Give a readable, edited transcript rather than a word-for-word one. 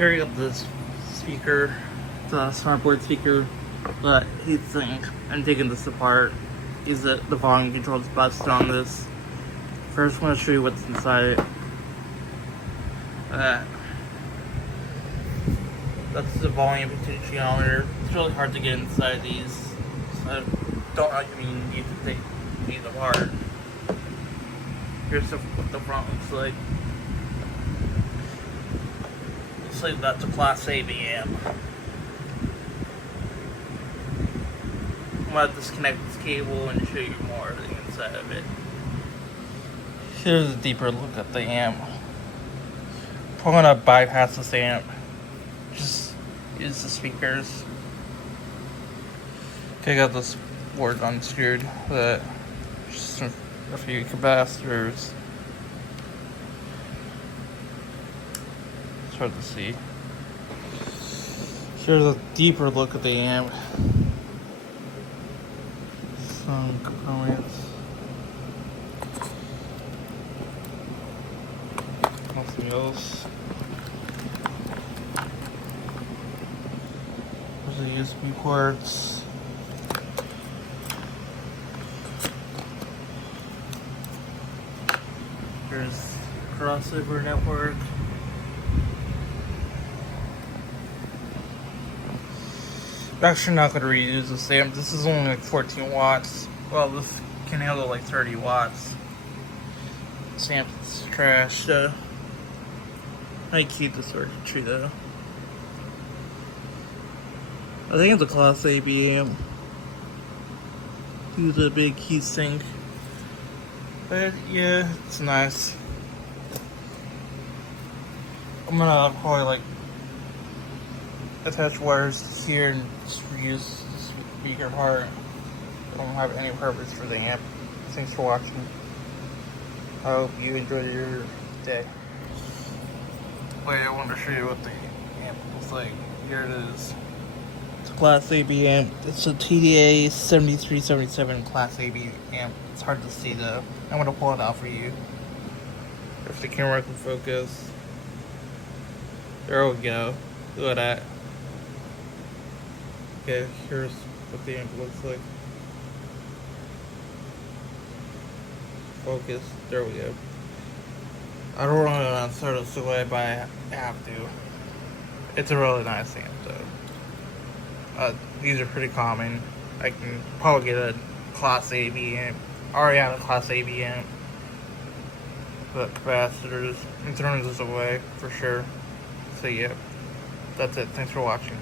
Carry up this speaker, the smartboard speaker, but heatsink, and taking this apart. Is the volume control is busted on this. First, I'm going to show you what's inside it. That's the volume potentiometer. It's really hard to get inside these, so I don't recommend you to take these apart. Here's what the front looks like. Looks like that's a Class A BM. I'm going to disconnect this cable and show you more of the inside of it. Here's a deeper look at the amp. Probably gonna bypass this amp. Just use the speakers. Okay, I got this board unscrewed. Just a few capacitors. It's hard to see. Here's a deeper look at the amp. Some components. Nothing else. There's the USB ports. There's crossover network. I'm actually not going to reuse this amp. This is only like 14 watts. Well, this can handle like 30 watts. This amp is trash. I keep the circuitry though. I think it's a Class A BM. Use a big heatsink. But yeah, it's nice. I'm gonna probably like attach wires here and just reuse the speaker part. I don't have any purpose for the amp. Thanks for watching. I hope you enjoyed your day. Wait, I want to show you what the amp looks like. Here it is. It's a Class A B amp. It's a TDA 7377 Class A B amp. It's hard to see though. I'm going to pull it out for you. If the camera can focus. There we go. Look at that. Okay, here's what the amp looks like. Focus. There we go. I don't want to throw this away, but I have to. It's a really nice amp, though. These are pretty common. I can probably get a Class A B amp. I already have a Class A B amp. But capacitors. I'm throwing this away for sure. So, yeah. That's it. Thanks for watching.